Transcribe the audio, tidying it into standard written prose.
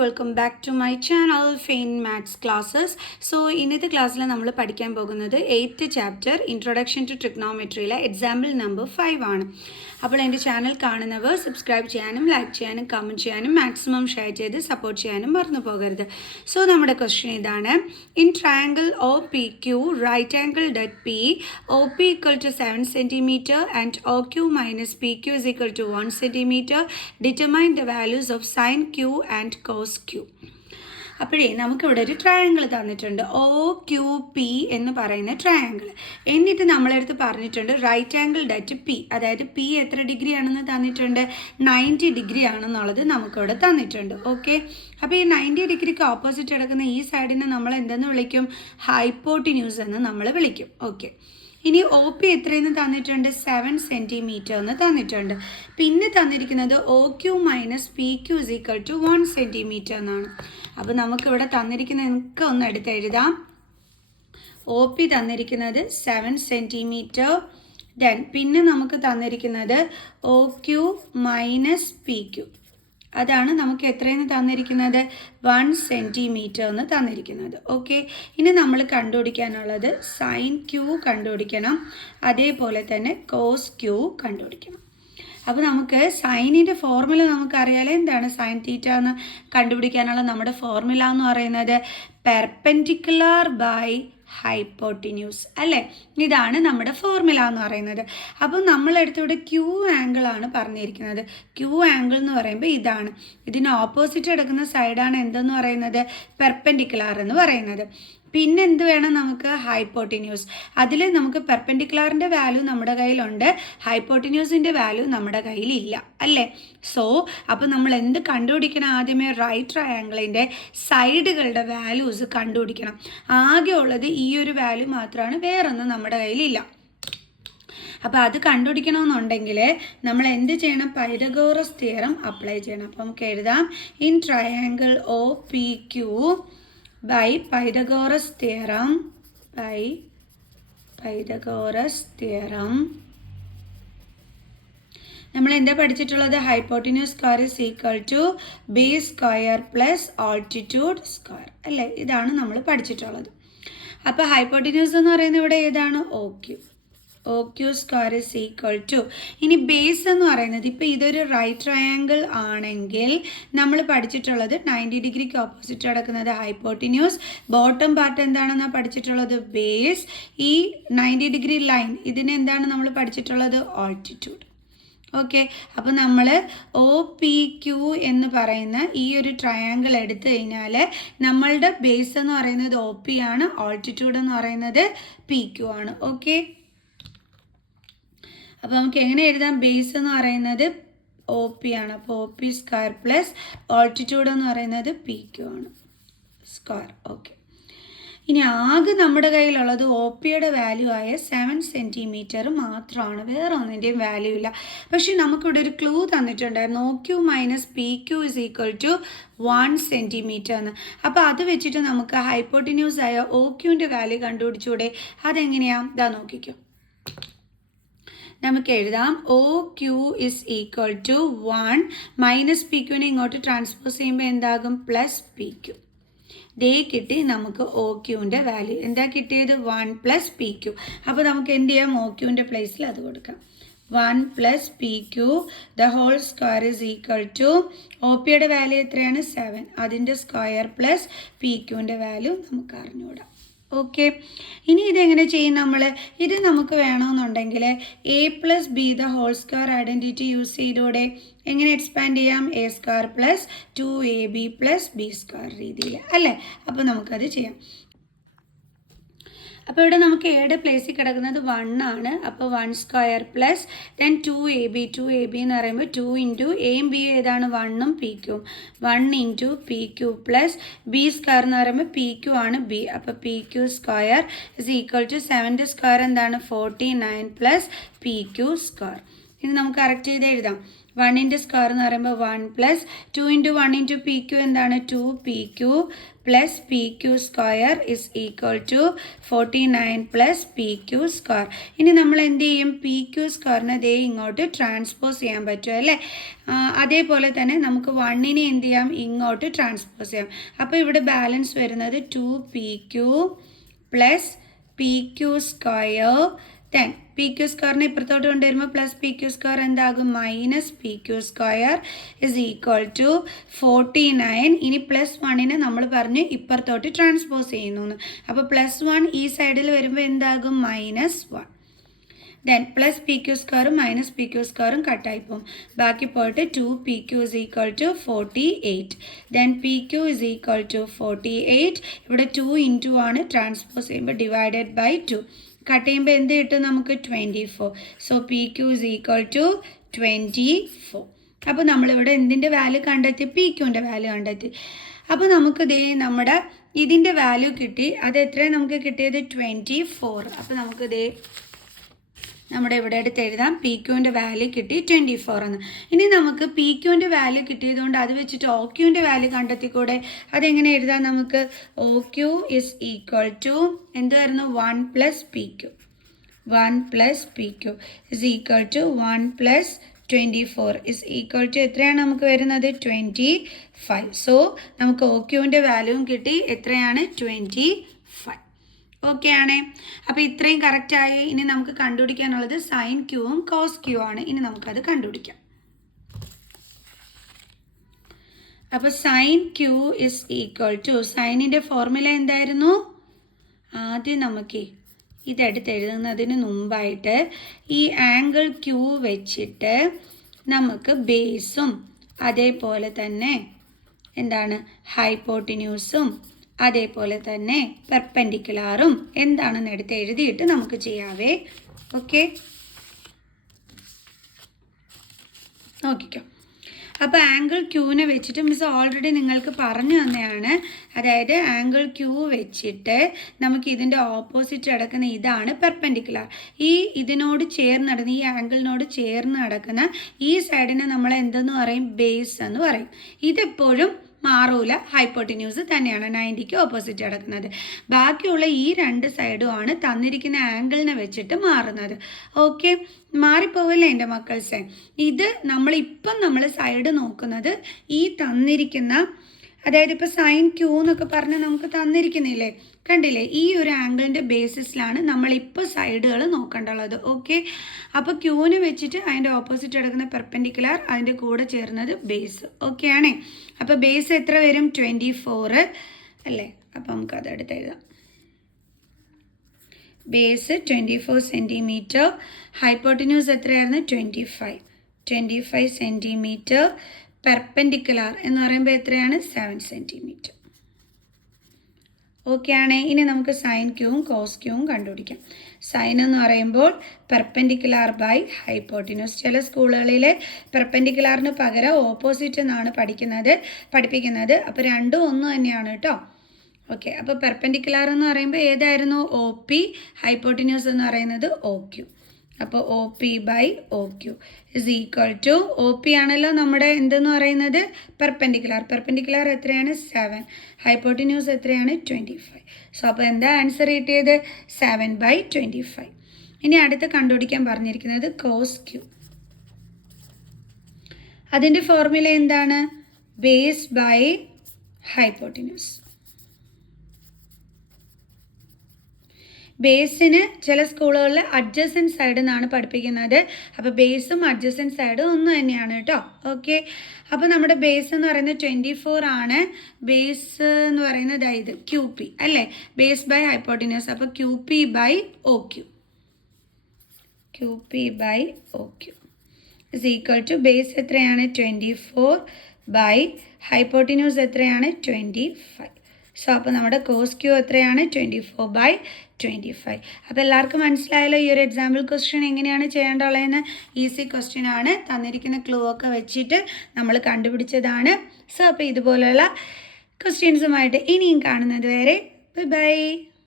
Welcome back to my channel fine maths classes. ഇന്നത്തെ ക്ലാസ്സിൽ നമ്മൾ പഠിക്കാൻ പോകുന്നത് 8th ചാപ്റ്റർ ഇൻട്രൊഡക്ഷൻ ടു ട്രിഗ്നോമെട്രിയിലെ എക്സാമ്പിൾ നമ്പർ 5 ആണ്. അപ്പോൾ എൻ്റെ ചാനൽ കാണുന്നവർ സബ്സ്ക്രൈബ് ചെയ്യാനും ലൈക്ക് ചെയ്യാനും കമൻറ്റ് ചെയ്യാനും മാക്സിമം ഷെയർ ചെയ്ത് സപ്പോർട്ട് ചെയ്യാനും മറന്നു പോകരുത്. നമ്മുടെ ക്വസ്റ്റ്യൻ ഇതാണ്: in triangle O P Q right angle at P O P equal to 7 cm and O Q minus P Q is equal to 1 cm, determine the values of sine Q and cos Q. അപ്പോഴേ നമുക്കിവിടെ ഒരു triangle തന്നിട്ടുണ്ട്, O Q P എന്ന് പറയുന്ന triangle. എന്നിട്ട് നമ്മളെടുത്ത് പറഞ്ഞിട്ടുണ്ട് right angle at P, അതായത് പി എത്ര ഡിഗ്രി ആണെന്ന് തന്നിട്ടുണ്ട്, 90 ഡിഗ്രി ആണെന്നുള്ളത് നമുക്കിവിടെ തന്നിട്ടുണ്ട്. ഓക്കെ, അപ്പോൾ ഈ 90 ഡിഗ്രിക്ക് ഓപ്പോസിറ്റ് കിടക്കുന്ന ഈ സൈഡിനെ നമ്മൾ എന്തെന്ന് വിളിക്കും? ഹൈപ്പോട്ടിന്യൂസ് എന്ന് നമ്മൾ വിളിക്കും. ഓക്കെ, ഇനി ഒ പി എത്രയെന്ന് തന്നിട്ടുണ്ട്? 7 cm എന്ന് തന്നിട്ടുണ്ട്. പിന്നെ തന്നിരിക്കുന്നത് O Q minus P Q is equal to 1 cm എന്നാണ്. അപ്പോൾ നമുക്കിവിടെ തന്നിരിക്കുന്ന എനിക്ക് ഒന്ന് എടുത്ത് എഴുതാം. ഒ പി തന്നിരിക്കുന്നത് 7 cm, ദെൻ പിന്നെ നമുക്ക് തന്നിരിക്കുന്നത് O Q minus P Q, അതാണ് നമുക്ക് എത്രയെന്ന് തന്നിരിക്കുന്നത്? 1 cm എന്ന് തന്നിരിക്കുന്നത്. ഓക്കെ, ഇനി നമ്മൾ കണ്ടുപിടിക്കാനുള്ളത് സൈൻ ക്യൂ കണ്ടുപിടിക്കണം, അതേപോലെ തന്നെ കോസ് ക്യൂ കണ്ടുപിടിക്കണം. അപ്പോൾ നമുക്ക് സൈനിൻ്റെ ഫോർമുല നമുക്കറിയാലോ. എന്താണ് സൈൻ തീറ്റ എന്ന് കണ്ടുപിടിക്കാനുള്ള നമ്മുടെ ഫോർമുല എന്ന് പറയുന്നത്? പെർപെൻഡിക്കുലർ ബൈ ഹൈപ്പോട്ടിന്യൂസ് അല്ലേ? ഇതാണ് നമ്മുടെ ഫോർമുല എന്ന് പറയുന്നത്. അപ്പം നമ്മളെടുത്തിവിടെ ക്യൂ ആംഗിൾ ആണ് പറഞ്ഞിരിക്കുന്നത്. ക്യൂ ആംഗിൾ എന്ന് പറയുമ്പോൾ ഇതാണ്, ഇതിന് ഓപ്പോസിറ്റ് എടുക്കുന്ന സൈഡാണ് എന്തെന്ന് പറയുന്നത്? പെർപെൻഡിക്കുലർ എന്ന് പറയുന്നത്. പിന്നെ എന്ത് വേണം നമുക്ക്? ഹൈപ്പോട്ടിന്യൂസ്. അതിൽ നമുക്ക് പെർപെൻഡിക്കുലറിൻ്റെ വാല്യൂ നമ്മുടെ കയ്യിലുണ്ട്, ഹൈപ്പോട്ടിന്യൂസിൻ്റെ വാല്യൂ നമ്മുടെ കയ്യിലില്ല അല്ലേ? അപ്പോൾ നമ്മൾ എന്ത് കണ്ടുപിടിക്കണം? ആദ്യമേ റൈറ്റ് ട്രയാങ്കിളിൻ്റെ സൈഡുകളുടെ വാല്യൂസ് കണ്ടുപിടിക്കണം. ആകെ ഉള്ളത് ഈ ഒരു വാല്യൂ മാത്രമാണ്, വേറൊന്നും നമ്മുടെ കയ്യിലില്ല. അപ്പോൾ അത് കണ്ടുപിടിക്കണമെന്നുണ്ടെങ്കിൽ നമ്മൾ എന്ത് ചെയ്യണം? പൈതഗോറസ് തിയറം അപ്ലൈ ചെയ്യണം. അപ്പോൾ നമുക്ക് എഴുതാം: in triangle O P Q by Pythagoras theorem, നമ്മൾ എന്താ പഠിച്ചിട്ടുള്ളത്? Hypotenuse square is equal to base square plus altitude square അല്ലേ? ഇതാണ് നമ്മൾ പഠിച്ചിട്ടുള്ളത്. അപ്പോൾ ഹൈപ്പോട്ടിന്യൂസ് എന്ന് പറയുന്നത് ഇവിടെ ഏതാണ്? O Q. O Q square is equal to, ഇനി ബേസ് എന്ന് പറയുന്നത്, ഇപ്പോൾ ഇതൊരു റൈറ്റ് ട്രയാങ്കിൾ ആണെങ്കിൽ നമ്മൾ പഠിച്ചിട്ടുള്ളത് 90 ഡിഗ്രിക്ക് ഓപ്പോസിറ്റ് കിടക്കുന്നത് ഹൈപ്പോട്ടിന്യൂസ്, ബോട്ടം പാർട്ട് എന്താണെന്നാണ് പഠിച്ചിട്ടുള്ളത്? ബേസ്. ഈ 90 ഡിഗ്രി ലൈൻ ഇതിന് എന്താണ് നമ്മൾ പഠിച്ചിട്ടുള്ളത്? ആൾട്ടിറ്റ്യൂഡ്. ഓക്കെ, അപ്പോൾ നമ്മൾ ഒ പി ക്യു എന്ന് പറയുന്ന ഈ ഒരു ട്രയാങ്കിൾ എടുത്തു കഴിഞ്ഞാൽ നമ്മളുടെ ബേസ് എന്ന് പറയുന്നത് ഒ പി ആണ്, ആൾട്ടിറ്റ്യൂഡ് എന്ന് പറയുന്നത് പി ക്യു ആണ്. ഓക്കെ, അപ്പോൾ നമുക്ക് എങ്ങനെ എഴുതാം? ബേസ് എന്ന് പറയുന്നത് ഒ പി ആണ്, അപ്പോൾ O P square plus altitude എന്ന് പറയുന്നത് പി ക്യു ആണ് സ്ക്വയർ. ഓക്കെ, ഇനി ആകെ നമ്മുടെ കയ്യിലുള്ളത് ഒ പിയുടെ വാല്യൂ ആയ 7 cm മാത്രമാണ്, വേറെ ഒന്നിൻ്റെയും വാല്യൂ ഇല്ല. പക്ഷേ നമുക്കിവിടെ ഒരു ക്ലൂ തന്നിട്ടുണ്ടായിരുന്നു, O Q minus P Q is equal to 1 cm എന്ന്. അപ്പോൾ അത് വെച്ചിട്ട് നമുക്ക് ഹൈപ്പോട്ടിന്യൂസ് ആയ ഒ ക്യുവിൻ്റെ വാല്യൂ കണ്ടുപിടിച്ചൂടെ? അതെങ്ങനെയാണ്? ഇതാ നോക്കിക്കോ. നമുക്ക് എഴുതാം O Q is equal to 1 minus P ക്യുവിനെ ഇങ്ങോട്ട് ട്രാൻസ്പോസ് ചെയ്യുമ്പോൾ എന്താകും? Plus P Q. ദേ കിട്ടി നമുക്ക് ഒ ക്യുവിൻ്റെ വാല്യൂ. എന്താ കിട്ടിയത്? 1 പ്ലസ് പി ക്യു. അപ്പോൾ നമുക്ക് എന്ത് ചെയ്യാം? ഒ ക്യുവിൻ്റെ പ്ലേസിൽ അത് കൊടുക്കാം. 1 plus P Q the whole square is equal to, O പിയുടെ വാല്യൂ എത്രയാണ്? 7, അതിൻ്റെ സ്ക്വയർ പ്ലസ് പി ക്യുവിൻ്റെ വാല്യൂ നമുക്ക് അറിഞ്ഞുകൂടാം. ഓക്കെ, ഇനി ഇതെങ്ങനെ ചെയ്യും നമ്മൾ? ഇത് നമുക്ക് വേണമെന്നുണ്ടെങ്കിൽ A plus B the whole square identity use ചെയ്തൂടെ? എങ്ങനെ എക്സ്പാൻഡ് ചെയ്യാം? A square plus 2ab plus B square രീതിയിൽ അല്ലേ? അപ്പോൾ നമുക്കത് ചെയ്യാം. അപ്പോൾ ഇവിടെ നമുക്ക് എയുടെ പ്ലേസിൽ കിടക്കുന്നത് 1 ആണ്, അപ്പോൾ 1 സ്ക്വയർ പ്ലസ് ദെൻ 2ab എന്ന് പറയുമ്പോൾ 2 ഇൻറ്റു എയും ബിയും ഏതാണ്? 1ഉം പി ക്യൂവും, 1 into P Q plus B square എന്ന് പറയുമ്പോൾ പി ക്യൂ ആണ് ബി, അപ്പോൾ P Q square is equal to 7ൻ്റെ സ്ക്വയർ എന്താണ്? 49 പ്ലസ് പി ക്യൂ സ്ക്വയർ. ഇത് നമുക്ക് കറക്റ്റ് ചെയ്ത് എഴുതാം. 1ൻ്റെ സ്ക്വയർ എന്ന് പറയുമ്പോൾ 1 plus 2 into 1 into P Q എന്താണ് 2pq plus P Q square is equal to 49 plus P Q square. ഇനി നമ്മൾ എന്ത് ചെയ്യും? പി ക്യു സ്ക്വയറിനെ ദേ ഇങ്ങോട്ട് ട്രാൻസ്പോസ് ചെയ്യാൻ പറ്റും അല്ലേ? അതേപോലെ തന്നെ നമുക്ക് 1നെ എന്ത് ചെയ്യാം? ഇങ്ങോട്ട് ട്രാൻസ്പോസ് ചെയ്യാം. അപ്പോൾ ഇവിടെ ബാലൻസ് വരുന്നത് 2pq plus P Q square. Then P Q സ്ക്വയറിനെ ഇപ്പുറത്തോട്ട് കൊണ്ടുവരുമ്പോൾ പ്ലസ് പി ക്യു സ്ക്വയർ എന്താകും? Minus P Q square is equal to 49. ഇനി പ്ലസ് 1നെ നമ്മൾ പറഞ്ഞ് ഇപ്പുറത്തോട്ട് ട്രാൻസ്പോസ് ചെയ്യുന്നു. അപ്പോൾ പ്ലസ് 1 ഈ സൈഡിൽ വരുമ്പോൾ എന്താകും? -1. ദെൻ പ്ലസ് പി ക്യു സ്ക്വയറും മൈനസ് പി ക്യു സ്ക്വയറും കട്ടായി പോകും. ബാക്കി പോയിട്ട് 2pq is equal to 48. Then P Q is equal to 48. ഇവിടെ 2 ഇൻറ്റു ആണ്, ട്രാൻസ്പോസ് ചെയ്യുമ്പോൾ ഡിവൈഡഡ് ബൈ 2. കട്ട് ചെയ്യുമ്പോൾ എന്ത് കിട്ടും നമുക്ക്? 24. So P Q is equal to 24. അപ്പോൾ നമ്മളിവിടെ എന്തിൻ്റെ വാല്യൂ കണ്ടെത്തി? പി ക്യുവിൻ്റെ വാല്യൂ കണ്ടെത്തി. അപ്പോൾ നമുക്ക് ദേ നമ്മുടെ ഇതിൻ്റെ വാല്യൂ കിട്ടി. അത് എത്രയാണ് നമുക്ക് കിട്ടിയത്? 24. അപ്പോൾ നമുക്ക് ദേ നമ്മുടെ ഇവിടെ എടുത്ത് എഴുതാം. പി ക്യുവിൻ്റെ വാല്യൂ കിട്ടി 24 എന്ന്. ഇനി നമുക്ക് പി ക്യുവിൻ്റെ വാല്യൂ കിട്ടിയതുകൊണ്ട് അത് വെച്ചിട്ട് ഒ ക്യുവിൻ്റെ വാല്യൂ കണ്ടെത്തിക്കൂടെ? അതെങ്ങനെ എഴുതാം നമുക്ക്? O Q is equal to എന്തായിരുന്നു? 1 plus P Q. 1 plus P Q is equal to 1 plus 24 is equal to എത്രയാണ് നമുക്ക് വരുന്നത്? 25. സോ നമുക്ക് ഒ ക്യുവിൻ്റെ വാല്യൂവും കിട്ടി. എത്രയാണ്? 25. ഓക്കെ ആണേ. അപ്പോൾ ഇത്രയും കറക്റ്റായി. ഇനി നമുക്ക് കണ്ടുപിടിക്കാനുള്ളത് സൈൻ ക്യൂവും കോസ് ക്യൂ ആണ്. ഇനി നമുക്കത് കണ്ടുപിടിക്കാം. അപ്പോൾ sine Q is equal to, സൈനിൻ്റെ ഫോർമുല എന്തായിരുന്നു? ആദ്യം നമുക്ക് ഇതെടുത്ത് എഴുതുന്നതിന് മുമ്പായിട്ട് ഈ ആംഗിൾ ക്യൂ വെച്ചിട്ട് നമുക്ക് ബേസും അതേപോലെ തന്നെ എന്താണ് ഹൈപ്പോട്ടിന്യൂസും അതേപോലെ തന്നെ പെർപെൻഡിക്കുലാറും എന്താണെന്ന് എടുത്ത് എഴുതിയിട്ട് നമുക്ക് ചെയ്യാവേ. ഓക്കെ, നോക്കിക്കോ. അപ്പോൾ ആംഗിൾ ക്യൂവിനെ വെച്ചിട്ട് മിസ് ഓൾറെഡി നിങ്ങൾക്ക് പറഞ്ഞു തന്നെയാണ്. അതായത് ആംഗിൾ ക്യൂ വെച്ചിട്ട് നമുക്ക് ഇതിൻ്റെ ഓപ്പോസിറ്റ് കിടക്കുന്ന ഇതാണ് പെർപെൻഡിക്കുലാർ. ഇതിനോട് ചേർന്ന് നടക്കുന്ന ഈ ആംഗിളിനോട് ചേർന്ന് നടക്കുന്ന ഈ സൈഡിനെ നമ്മൾ എന്തെന്ന് പറയും? ബേസ് എന്ന് പറയും. ഇതെപ്പോഴും മാറൂല, ഹൈപ്പോട്ടിന്യൂസ് തന്നെയാണ് 90ക്ക് ഓപ്പോസിറ്റ് കിടക്കുന്നത്. ബാക്കിയുള്ള ഈ 2 സൈഡുമാണ് തന്നിരിക്കുന്ന ആംഗിളിനെ വെച്ചിട്ട് മാറുന്നത്. ഓക്കെ, മാറിപ്പോവില്ല എൻ്റെ മക്കൾസെ. ഇത് നമ്മൾ സൈഡ് നോക്കുന്നത് ഈ തന്നിരിക്കുന്ന, അതായത് ഇപ്പോൾ സൈൻ ക്യൂ എന്നൊക്കെ പറഞ്ഞ് നമുക്ക് തന്നിരിക്കുന്നില്ലേ, കണ്ടില്ലേ? ഈ ഒരു ആംഗിളിൻ്റെ ബേസിസിലാണ് നമ്മളിപ്പോൾ സൈഡുകൾ നോക്കേണ്ടുള്ളത്. ഓക്കെ, അപ്പോൾ ക്യൂവിന് വെച്ചിട്ട് അതിൻ്റെ ഓപ്പോസിറ്റ് കിടക്കുന്ന പെർപെൻഡിക്കുലാർ, അതിൻ്റെ കൂടെ ചേർന്നത് ബേസ്. ഓക്കെ ആണേ. അപ്പോൾ ബേസ് എത്ര വരും? 24 അല്ലേ? അപ്പോൾ നമുക്കത് അടുത്ത് എഴുതാം. Base 24 centimetre. ഹൈപ്പോട്ടിന്യൂസ് എത്രയായിരുന്നു? 25 സെൻറ്റിമീറ്റർ. പെർപെൻഡിക്കുലാർ എന്ന് പറയുമ്പോൾ എത്രയാണ്? 7 സെൻറ്റിമീറ്റർ. ഓക്കെ ആണേ. ഇനി നമുക്ക് സൈൻ ക്യൂവും കോസ് ക്യൂവും കണ്ടുപിടിക്കാം. സൈൻ എന്ന് പറയുമ്പോൾ പെർപെൻഡിക്കുലാർ ബൈ ഹൈപ്പോട്ടിന്യൂസ്. ചില സ്കൂളുകളിൽ പെർപെൻഡിക്കുലാറിന് പകരം ഓപ്പോസിറ്റ് എന്നാണ് പഠിപ്പിക്കുന്നത്. അപ്പോൾ രണ്ടും ഒന്ന് തന്നെയാണ് കേട്ടോ. ഓക്കെ, അപ്പോൾ പെർപെൻഡിക്കുലാർ എന്ന് പറയുമ്പോൾ ഏതായിരുന്നു? O P. ഹൈപ്പോട്ടിന്യൂസ് എന്ന് പറയുന്നത് ഒ ക്യു. അപ്പോൾ O P by O Q is equal to, O P ആണല്ലോ നമ്മുടെ എന്തെന്ന് പറയുന്നത്? പെർപെൻഡിക്കുലാർ എത്രയാണ്? 7. ഹൈപ്പോട്ടിന്യൂസ് എത്രയാണ്? 25. സോ അപ്പോൾ എന്താ ആൻസർ കിട്ടിയത്? 7/25. ഇനി അടുത്ത് കണ്ടുപിടിക്കാൻ പറഞ്ഞിരിക്കുന്നത് കോസ് ക്യൂ. അതിൻ്റെ ഫോർമുല എന്താണ്? Base by hypotenuse. ബേസിന് ചില സ്കൂളുകളിൽ അഡ്ജസൻറ്റ് സൈഡ് എന്നാണ് പഠിപ്പിക്കുന്നത്. അപ്പോൾ ബേസും അഡ്ജസൻറ്റ് സൈഡും ഒന്ന് തന്നെയാണ് കേട്ടോ. ഓക്കെ, അപ്പോൾ നമ്മുടെ ബേസ് എന്ന് പറയുന്നത് 24 ആണ്. ബേസ് എന്ന് പറയുന്നത് ഇത് ക്യൂ പി അല്ലേ? Base by hypotenuse. അപ്പോൾ Q P by O Q. Q P by O Q is equal to, base എത്രയാണ്? 24 ബൈ ഹൈപ്പോട്ടിന്യൂസ് എത്രയാണ്? 25. സോ അപ്പോൾ നമ്മുടെ കോസ് ക്യൂ എത്രയാണ്? 24/25. അപ്പോൾ എല്ലാവർക്കും മനസ്സിലായല്ലോ ഈ ഒരു എക്സാമ്പിൾ ക്വസ്റ്റ്യൻ എങ്ങനെയാണ് ചെയ്യേണ്ടതെന്ന്. ഈസി ക്വസ്റ്റ്യൻ ആണ്. തന്നിരിക്കുന്ന ക്ലൂ ഒക്കെ വെച്ചിട്ട് നമ്മൾ കണ്ടുപിടിച്ചതാണ്. സോ അപ്പോൾ ഇതുപോലെയുള്ള ക്വസ്റ്റ്യൻസുമായിട്ട് ഇനിയും കാണുന്നത് വരെ ബൈ.